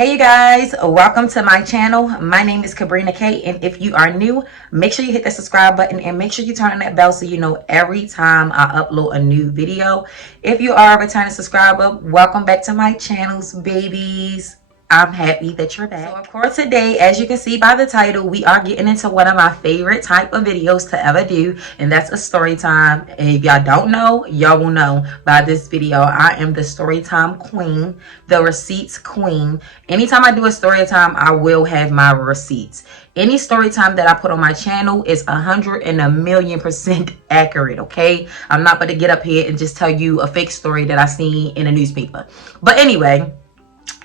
Hey you guys, welcome to my channel. My name is Kabrina K, and if you are new, make sure you hit the subscribe button and make sure you turn on that bell so you know every time I upload a new video. If you are a returning subscriber, welcome back to my channels, babies. I'm happy that you're back. So of course today, as you can see by the title, we are getting into one of my favorite type of videos to ever do, and that's a story time. And if y'all don't know, y'all will know by this video. I am the story time queen, the receipts queen. Anytime I do a story time, I will have my receipts. Any story time that I put on my channel is 100% accurate, okay? I'm not going to get up here and just tell you a fake story that I seen in a newspaper. But anyway,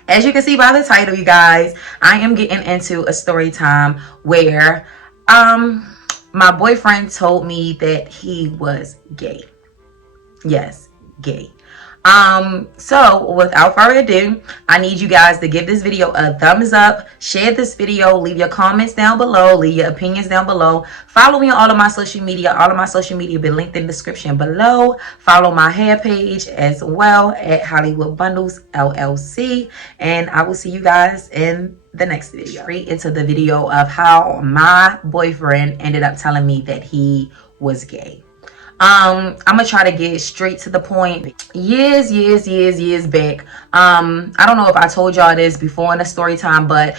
as you can see by the title, you guys, I am getting into a story time where my boyfriend told me that he was gay. Yes, gay. So without further ado, I need you guys to give this video a thumbs up, share this video, leave your comments down below, leave your opinions down below. Follow me on all of my social media. All of my social media will be linked in the description below. Follow my hair page as well at Hollywood Bundles LLC, and I will see you guys in the next video. Straight into the video of how my boyfriend ended up telling me that he was gay. I'm gonna try to get straight to the point. Years back, I don't know if I told y'all this before in the story time, but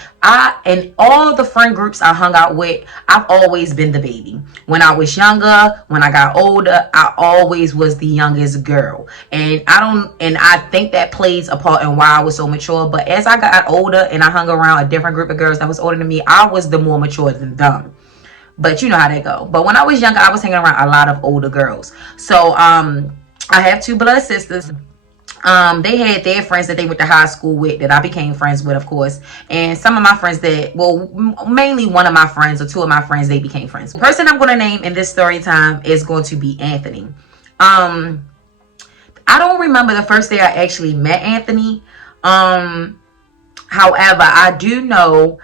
in all the friend groups I hung out with, I've always been the baby. When I was younger, when I got older, I always was the youngest girl, and I think that plays a part in why I was so mature. But as I got older and I hung around a different group of girls that was older than me, I was the more mature than them. But you know how they go. But when I was younger, I was hanging around a lot of older girls. So I have two blood sisters. They had their friends that they went to high school with that I became friends with, of course. And some of my friends that, well, mainly one of my friends or two of my friends, they became friends. The person I'm going to name in this story time is going to be Anthony. I don't remember the first day I actually met Anthony. However, I do know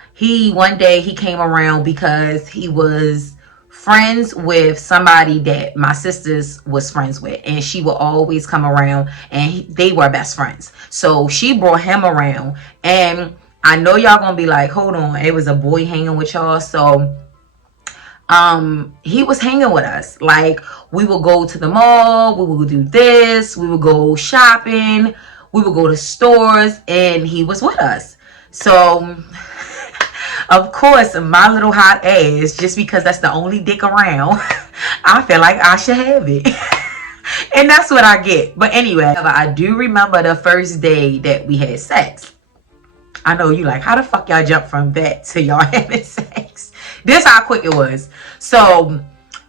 one day he came around because he was friends with somebody that my sisters was friends with, and she would always come around, and they were best friends. So she brought him around, and I know y'all gonna be like, hold on, it was a boy hanging with y'all. So he was hanging with us. Like, we would go to the mall, we would do this, we would go shopping, we would go to stores, and he was with us. So of course, my little hot ass, just because that's the only dick around, I feel like I should have it. And that's what I get. But anyway, I do remember the first day that we had sex. I know you like, how the fuck y'all jump from that to y'all having sex? This how quick it was. So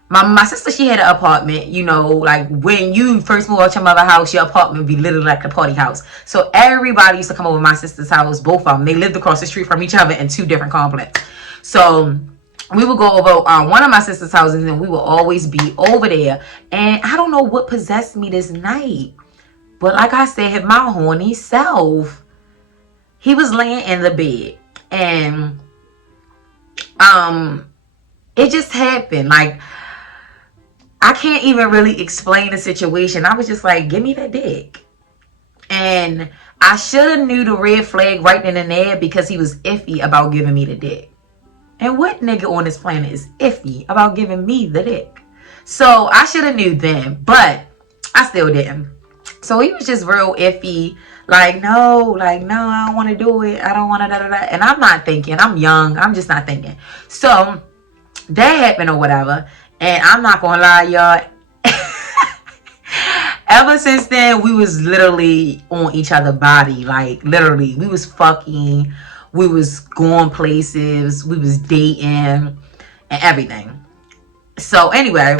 my sister, she had an apartment, you know, like when you first move out your mother's house, your apartment would be literally like the party house. So everybody used to come over to my sister's house, both of them. They lived across the street from each other in two different complexes. So we would go over one of my sister's houses, and we would always be over there. And I don't know what possessed me this night, but like I said, my horny self, he was laying in the bed, and it just happened. Like, I can't even really explain the situation. I was just like, give me that dick. And I should have knew the red flag right then and there, because he was iffy about giving me the dick. And what nigga on this planet is iffy about giving me the dick? So I should have knew then, but I still didn't. So he was just real iffy. Like, no, I don't want to do it. I don't want to da-da-da. And I'm not thinking. I'm young. I'm just not thinking. So that happened or whatever. And I'm not gonna lie, y'all, ever since then, we was literally on each other's body. Like, literally, we was fucking, we was going places, we was dating, and everything. So anyway,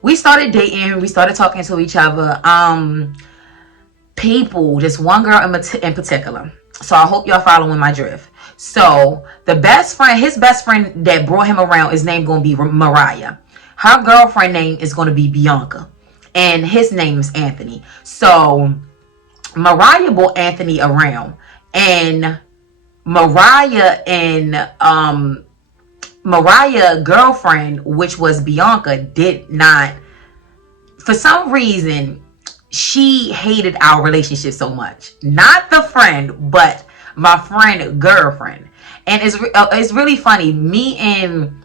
we started dating, we started talking to each other. People, just one girl in particular. So I hope y'all following my drift. So the best friend, his best friend that brought him around, his name going to be Mariah. Her girlfriend name is going to be Bianca. And his name is Anthony. So Mariah brought Anthony around. And Mariah and Mariah's girlfriend, which was Bianca, did not, for some reason, she hated our relationship so much. Not the friend, but my friend girlfriend. And it's really funny. Me and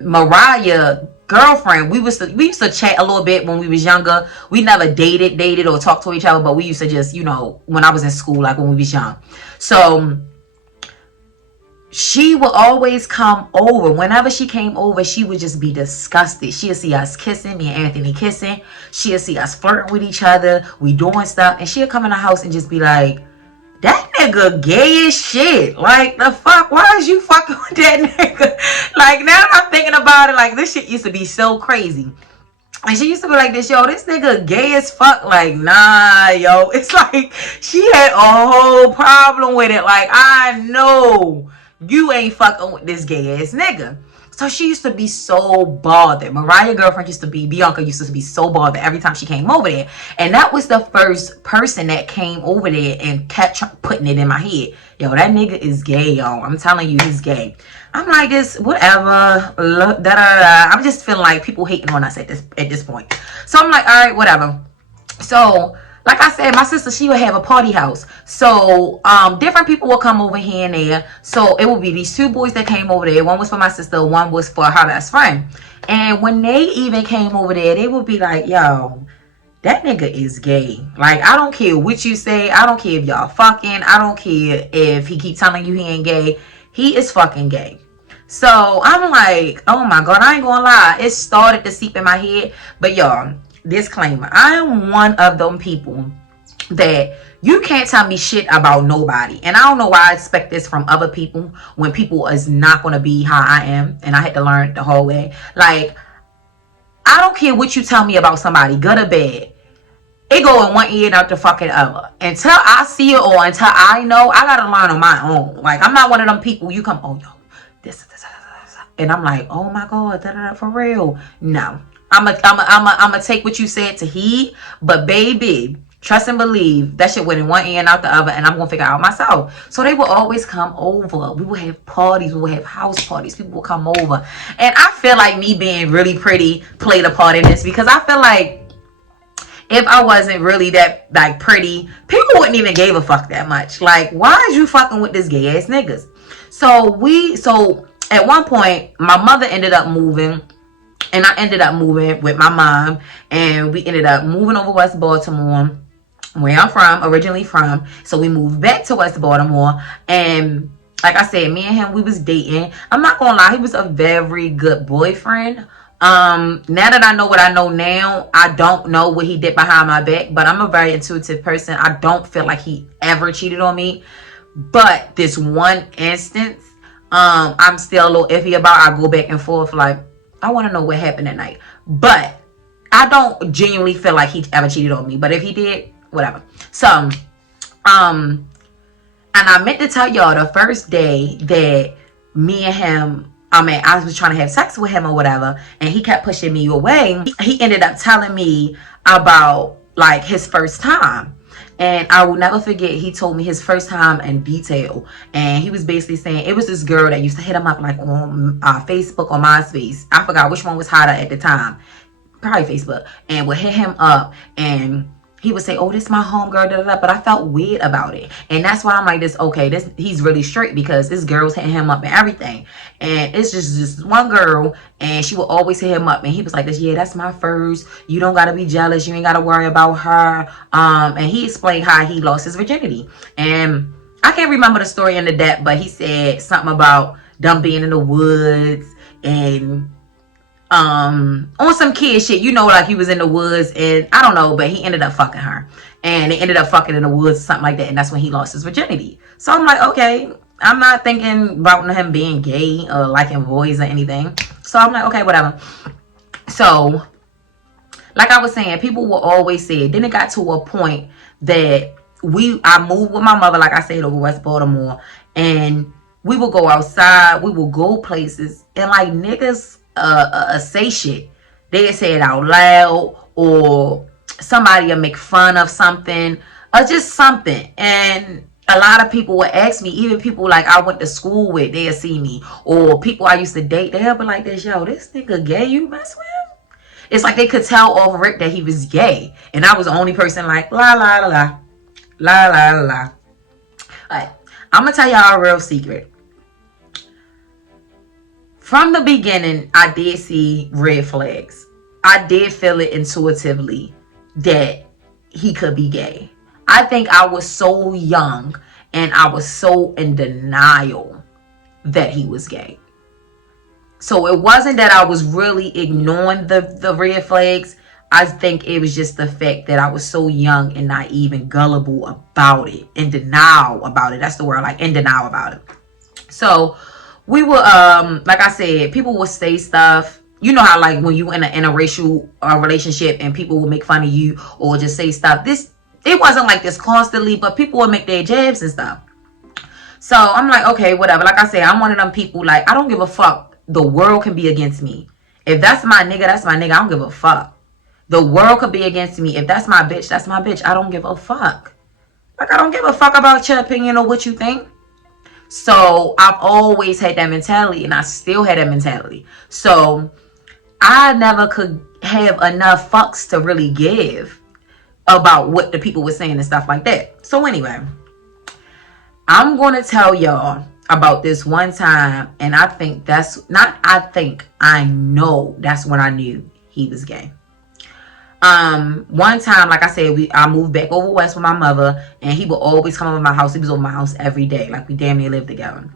Mariah girlfriend, we used to chat a little bit when we was younger. We never dated or talked to each other, but we used to just, when I was in school, like when we was young. So she would always come over. Whenever she came over, she would just be disgusted. She'd see us kissing, me and Anthony kissing. She'd see us flirting with each other. We doing stuff. And she'd come in the house and just be like, that nigga gay as shit. Like, the fuck? Why is you fucking with that nigga? Like, now that I'm thinking about it, like, this shit used to be so crazy. And she used to be like this, yo, this nigga gay as fuck. Like, nah, yo. It's like, she had a whole problem with it. Like, I know you ain't fucking with this gay ass nigga. So she used to be so bothered. Mariah's girlfriend Bianca used to be so bothered every time she came over there. And that was the first person that came over there and kept putting it in my head. Yo, that nigga is gay, yo. I'm telling you, he's gay. I'm like, this, whatever. I'm just feeling like people hating on us at this point. So I'm like, all right, whatever. So, like I said, my sister, she would have a party house. So, different people will come over here and there. So, it would be these two boys that came over there. One was for my sister. One was for her best friend. And when they even came over there, they would be like, yo, that nigga is gay. Like, I don't care what you say. I don't care if y'all fucking. I don't care if he keep telling you he ain't gay. He is fucking gay. So, I'm like, oh my God, I ain't gonna lie. It started to seep in my head. But y'all, disclaimer, I am one of them people that you can't tell me shit about nobody. And I don't know why I expect this from other people when people is not going to be how I am. And I had to learn the whole way. Like, I don't care what you tell me about somebody, good or bad. It go in one ear and out the fucking other. Until I see it or until I know, I got to learn on my own. Like, I'm not one of them people you come, oh, yo, this. And I'm like, oh my God, for real. No. I'm a take what you said to heed, but baby, trust and believe that shit went in one ear and out the other, and I'm gonna figure it out myself. So they will always come over. We will have parties. We will have house parties. People will come over, and I feel like me being really pretty played a part in this, because I feel like if I wasn't really that like pretty, people wouldn't even give a fuck that much. Like, why is you fucking with this gay ass niggas? So at one point, my mother ended up moving. And I ended up moving with my mom. And we ended up moving over West Baltimore, where I'm originally from. So we moved back to West Baltimore. And like I said, me and him, we was dating. I'm not gonna lie, he was a very good boyfriend. Now that I know what I know now, I don't know what he did behind my back. But I'm a very intuitive person. I don't feel like he ever cheated on me. But this one instance, I'm still a little iffy about. I go back and forth like, I want to know what happened that night. But I don't genuinely feel like he ever cheated on me. But if he did, whatever. So, and I meant to tell y'all the first day that me and him, I was trying to have sex with him or whatever, and he kept pushing me away. He ended up telling me about like his first time. And I will never forget, he told me his first time in detail. And he was basically saying it was this girl that used to hit him up like on Facebook or MySpace. I forgot which one was hotter at the time. Probably Facebook. And would hit him up and he would say, oh, this is my homegirl, da, da, da. But I felt weird about it. And that's why I'm like, he's really straight, because this girl's hitting him up and everything. And it's just this one girl, and she would always hit him up. And he was like, yeah, that's my first. You don't got to be jealous. You ain't got to worry about her. And he explained how he lost his virginity. And I can't remember the story in the depth, but he said something about them being in the woods and on some kid shit, like he was in the woods, and I don't know, but he ended up fucking her, and they ended up fucking in the woods, something like that, and that's when he lost his virginity. So I'm like, okay, I'm not thinking about him being gay or liking boys or anything. So I'm like, okay, whatever. So like I was saying, people will always say it. Then it got to a point that I moved with my mother, like I said, over West Baltimore, and we will go outside, we will go places, and like niggas say shit. They say it out loud, or somebody will make fun of something, or just something. And a lot of people will ask me, even people like I went to school with, they'll see me, or people I used to date, they'll be like this, yo, this nigga gay, you mess with him? It's like they could tell off Rick that he was gay, and I was the only person like la la la la la la la. Alright, I'm gonna tell y'all a real secret. From the beginning, I did see red flags. I did feel it intuitively that he could be gay. I think I was so young and I was so in denial that he was gay. So it wasn't that I was really ignoring the red flags. I think it was just the fact that I was so young and naive and gullible about it, in denial about it. That's the word, like in denial about it. So we were, like I said, people would say stuff. You know how like when you in an interracial relationship and people will make fun of you or just say stuff. It wasn't like this constantly, but people would make their jabs and stuff. So I'm like, okay, whatever. Like I said, I'm one of them people, like, I don't give a fuck. The world can be against me. If that's my nigga, that's my nigga. I don't give a fuck. The world could be against me. If that's my bitch, that's my bitch. I don't give a fuck. Like, I don't give a fuck about your opinion or what you think. So I've always had that mentality, and I still had that mentality. So I never could have enough fucks to really give about what the people were saying and stuff like that. So anyway, I'm going to tell y'all about this one time, and I think that's not, I know that's when I knew he was gay. One time, like I said, I moved back over west with my mother, and he would always come over my house. He was over my house every day, like we damn near lived together.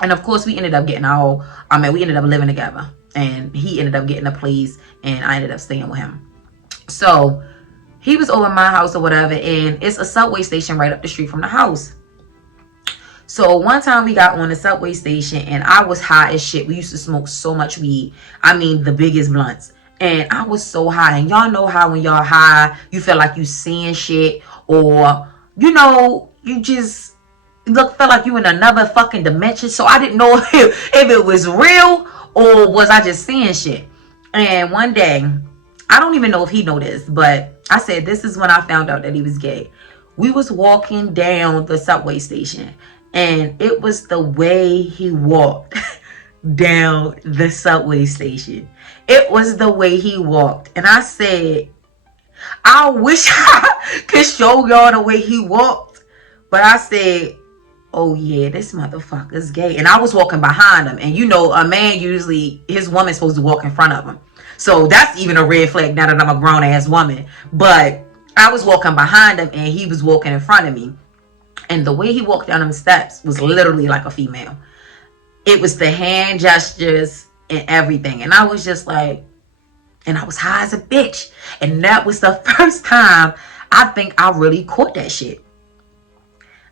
And of course, we ended up getting we ended up living together, and he ended up getting a place, and I ended up staying with him. So he was over my house or whatever, and it's a subway station right up the street from the house. So one time we got on the subway station, and I was high as shit. We used to smoke so much weed. I mean, the biggest blunts. And I was so high. And y'all know how when y'all high, you feel like you seeing shit. Or, you know, you just feel like you in another fucking dimension. So I didn't know if it was real or was I just seeing shit. And one day, I don't even know if he know this, but I said, this is when I found out that he was gay. We was walking down the subway station. And it was the way he walked down the subway station. It was the way he walked. And I said, I wish I could show y'all the way he walked. But I said, oh yeah, this motherfucker's gay. And I was walking behind him. And you know, a man usually, his woman's supposed to walk in front of him. So that's even a red flag now that I'm a grown ass woman. But I was walking behind him and he was walking in front of me. And the way he walked down them steps was literally like a female. It was the hand gestures and everything. And I was just like, and I was high as a bitch. And that was the first time I think I really caught that shit.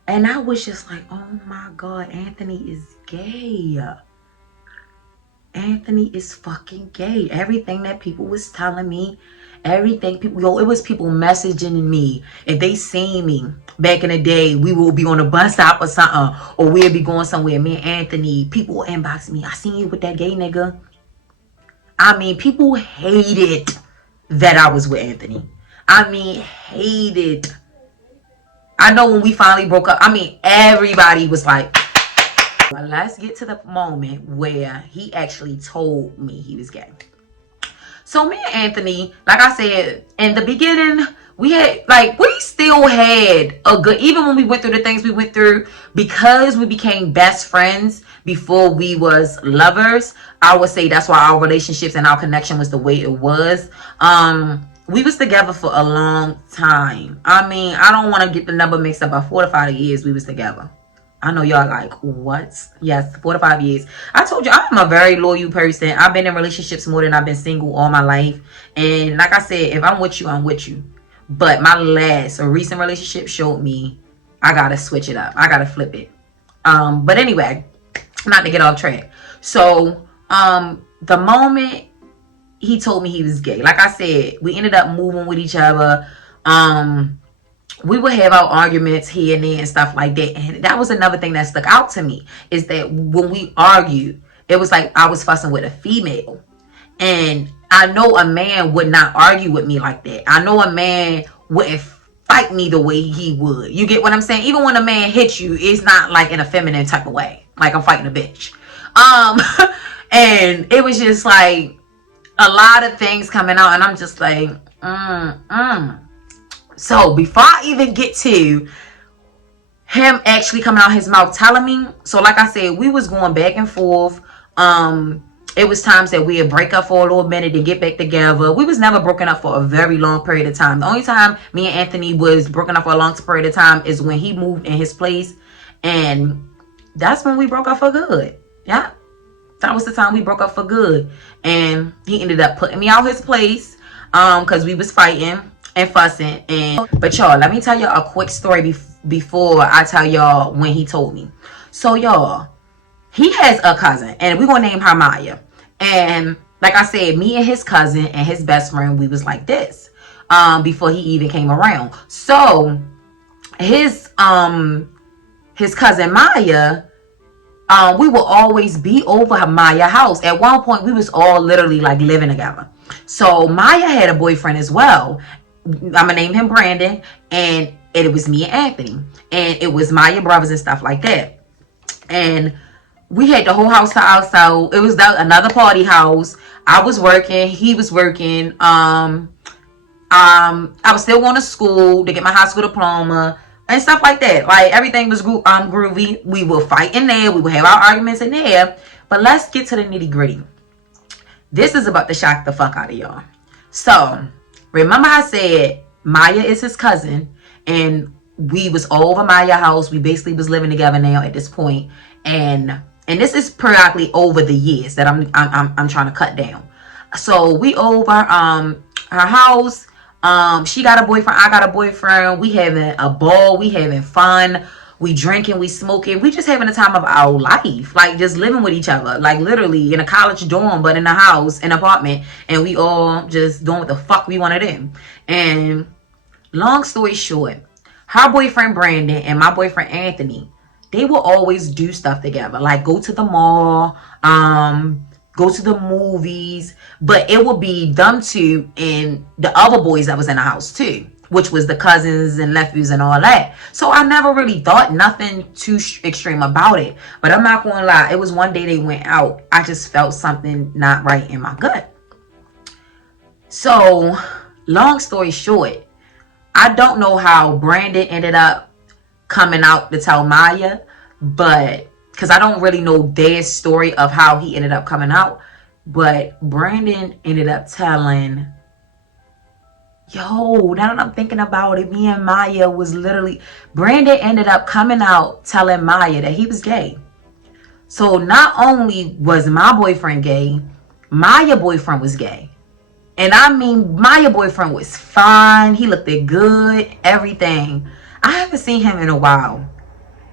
And I was just like, oh my God, Anthony is gay. Anthony is fucking gay. Everything that people was telling me, it was people messaging me. If they seen me back in the day, we will be on a bus stop or something, or we'll be going somewhere. Me and Anthony, people will inbox me. I seen you with that gay nigga. I mean, people hated that I was with Anthony. I mean, hated. I know when we finally broke up, I mean, everybody was like, well, let's get to the moment where he actually told me he was gay. So me and Anthony, like I said, in the beginning, we still had a good, even when we went through the things we went through, because we became best friends before we was lovers, I would say that's why our relationships and our connection was the way it was. We was together for a long time. I mean, I don't want to get the number mixed up, but 4 to 5 years we was together. I know y'all like, what? Yes, 4 to 5 years. I told you, I'm a very loyal person. I've been in relationships more than I've been single all my life. And like I said, if I'm with you, I'm with you. But my last recent relationship showed me I gotta switch it up. I gotta flip it. But anyway, not to get off track. So, the moment he told me he was gay, like I said, we ended up moving with each other. We would have our arguments here and there and stuff like that. And that was another thing that stuck out to me, is that when we argued, it was like I was fussing with a female. And I know a man would not argue with me like that. I know a man wouldn't fight me the way he would. You get what I'm saying? Even when a man hits you, it's not like in a feminine type of way, like I'm fighting a bitch. And it was just like a lot of things coming out, and I'm just like, So before I even get to him actually coming out his mouth telling me. So like I said, we was going back and forth. It was times that we'd break up for a little minute and get back together. We was never broken up for a very long period of time. The only time me and Anthony was broken up for a long period of time is when he moved in his place, and that's when we broke up for good. Yeah, that was the time we broke up for good. And he ended up putting me out his place because we was fighting and fussing. But y'all, let me tell y'all a quick story before I tell y'all when he told me. So y'all, he has a cousin, and we're gonna name her Maya. And like I said, me and his cousin and his best friend, we was like this before he even came around. So his cousin Maya, we will always be over Maya's house. At one point, we was all literally like living together. So Maya had a boyfriend as well. I'm gonna name him Brandon, and it was me and Anthony, and it was Maya brothers and stuff like that. And we had the whole house to ourselves. It was another party house. I was working. He was working. I was still going to school to get my high school diploma and stuff like that. Like, everything was groovy. We would fight in there. We would have our arguments in there. But let's get to the nitty gritty. This is about to shock the fuck out of y'all. So, remember I said Maya is his cousin, and we was all over Maya's house. We basically was living together now at this point. And this is periodically over the years that I'm trying to cut down. So we over her house. She got a boyfriend. I got a boyfriend. We having a ball. We having fun. We drinking. We smoking. We just having the time of our life. Like, just living with each other. Like, literally in a college dorm, but in a house, an apartment, and we all just doing what the fuck we want to do. And long story short, her boyfriend Brandon and my boyfriend Anthony, they will always do stuff together, like go to the mall, go to the movies, but it will be them two and the other boys that was in the house too, which was the cousins and nephews and all that. So I never really thought nothing too extreme about it. But I'm not gonna lie, it was one day they went out. I just felt something not right in my gut. So long story short, I don't know how Brandon ended up coming out to tell Maya, but because I don't really know their story of how he ended up coming out, but Brandon ended up telling, yo, now that I'm thinking about it, me and Maya was literally, Brandon ended up coming out telling Maya that he was gay. So not only was my boyfriend gay, Maya boyfriend was gay. And I mean, Maya boyfriend was fine. He looked good, everything. I haven't seen him in a while.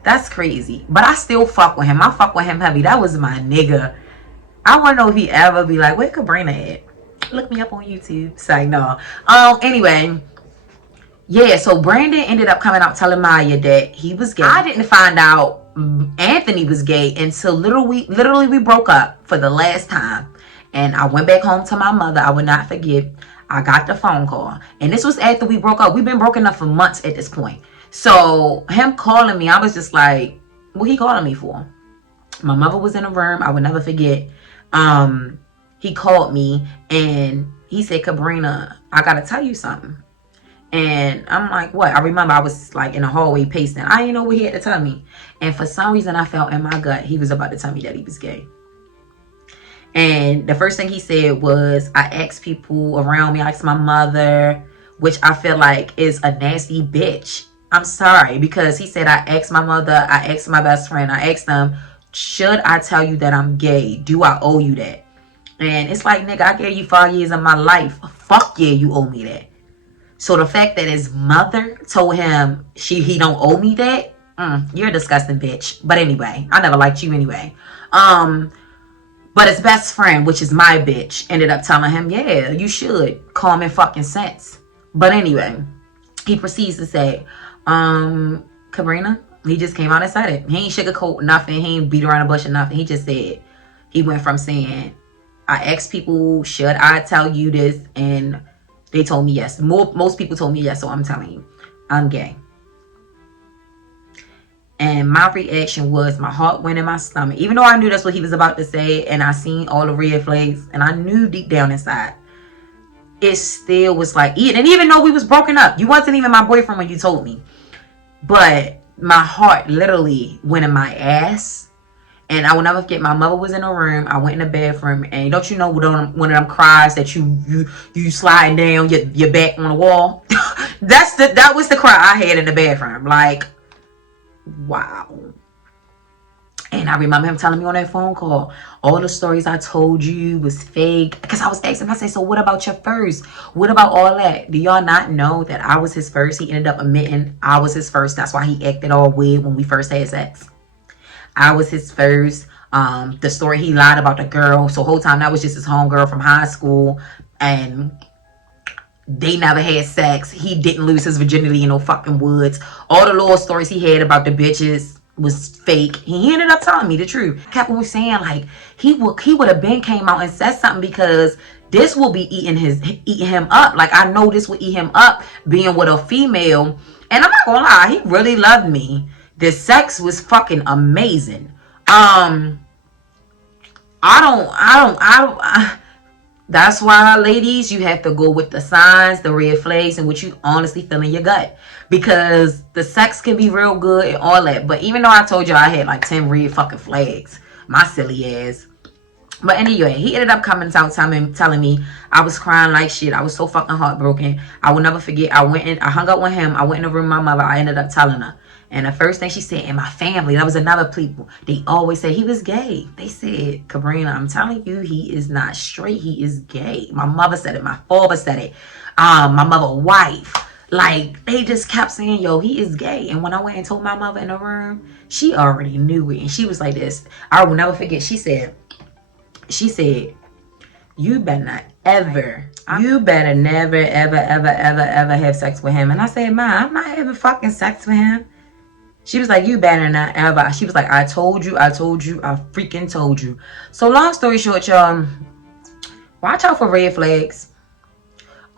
That's crazy. But I still fuck with him. I fuck with him heavy. That was my nigga. I want to know if he ever be like, where Cabrina at? Look me up on YouTube. Say no. Anyway. Yeah, so Brandon ended up coming out telling Maya that he was gay. I didn't find out Anthony was gay until literally we broke up for the last time. And I went back home to my mother. I would not forget. I got the phone call. And this was after we broke up. We've been broken up for months at this point. So him calling me, I was just like, what he calling me for? My mother was in the room. I would never forget. He called me and he said, Cabrina, I got to tell you something. And I'm like, what? I remember I was like in the hallway pacing. I didn't know what he had to tell me. And for some reason, I felt in my gut he was about to tell me that he was gay. And the first thing he said was, I asked people around me, I asked my mother, which I feel like is a nasty bitch. I'm sorry, because he said, I asked my mother, I asked my best friend, I asked them, should I tell you that I'm gay? Do I owe you that? And it's like, nigga, I gave you 5 years of my life. Fuck yeah, you owe me that. So the fact that his mother told him he don't owe me that, you're a disgusting bitch. But anyway, I never liked you anyway. But his best friend, which is my bitch, ended up telling him, yeah, you should. Common fucking sense. But anyway, he proceeds to say, Cabrina, he just came out and said it. He ain't sugarcoat nothing. He ain't beat around the bush or nothing. He just said, he went from saying, I asked people, should I tell you this? And they told me yes. Most people told me yes, so I'm telling you, I'm gay. And my reaction was, my heart went in my stomach. Even though I knew that's what he was about to say, and I seen all the red flags, and I knew deep down inside, it still was like, and even though we was broken up, you wasn't even my boyfriend when you told me. But my heart literally went in my ass. And I will never forget, my mother was in the room. I went in the bathroom, and don't you know one of them cries that you slide down your back on the wall? That was the cry I had in the bathroom. Like, wow. And I remember him telling me on that phone call, all the stories I told you was fake. Because I was asking him, I said, so what about your first? What about all that? Do y'all not know that I was his first? He ended up admitting I was his first. That's why he acted all weird when we first had sex. I was his first. The story he lied about the girl. So whole time that was just his homegirl from high school. And they never had sex. He didn't lose his virginity in no fucking woods. All the little stories he had about the bitches was fake. He ended up telling me the truth. I kept on saying, like, he would have been came out and said something, because this will be eating him up. Like, I know this will eat him up, being with a female. And I'm not gonna lie, he really loved me. The sex was fucking amazing. That's why, ladies, you have to go with the signs, the red flags, and what you honestly feel in your gut. Because the sex can be real good and all that. But even though I told you I had like 10 red fucking flags, my silly ass. But anyway, he ended up coming out telling me I was crying like shit. I was so fucking heartbroken. I will never forget. I hung out with him. I went in the room with my mother. I ended up telling her. And the first thing she said, in my family, that was another people, they always said he was gay. They said, Cabrina, I'm telling you, he is not straight. He is gay. My mother said it. My father said it. My mother's wife. Like, they just kept saying, yo, he is gay. And when I went and told my mother in the room, she already knew it. And she was like this. I will never forget. She said, you better not ever, you better never, ever have sex with him. And I said, Ma, I'm not having fucking sex with him. She was like, you better not ever. She was like, I told you, I freaking told you. So long story short, y'all, watch out for red flags.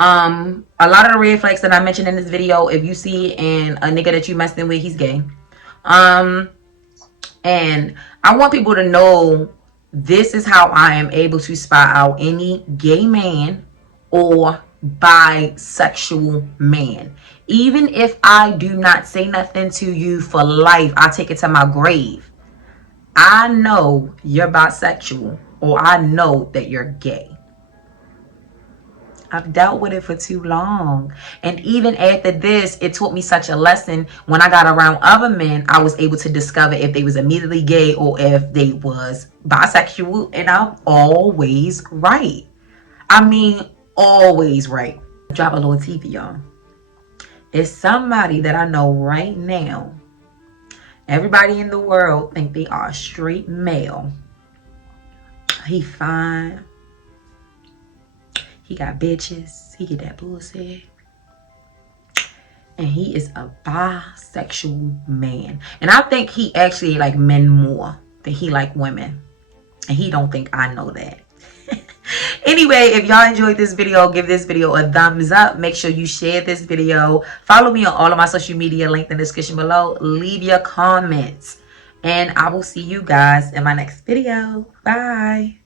A lot of the red flags that I mentioned in this video, if you see in a nigga that you messing with, he's gay. And I want people to know, this is how I am able to spy out any gay man or bisexual man. Even if I do not say nothing to you for life, I take it to my grave, I know you're bisexual, or I know that you're gay. I've dealt with it for too long. And even after this, it taught me such a lesson. When I got around other men, I was able to discover if they was immediately gay or if they was bisexual. And I'm always right. I mean, always right. Drop a little tea for y'all. It's somebody that I know right now. Everybody in the world think they are a straight male. He fine. He got bitches. He get that pussy. And he is a bisexual man. And I think he actually like men more than he like women. And he don't think I know that. Anyway, if y'all enjoyed this video, give this video a thumbs up. Make sure you share this video. Follow me on all of my social media, link in the description below. Leave your comments. And I will see you guys in my next video. Bye.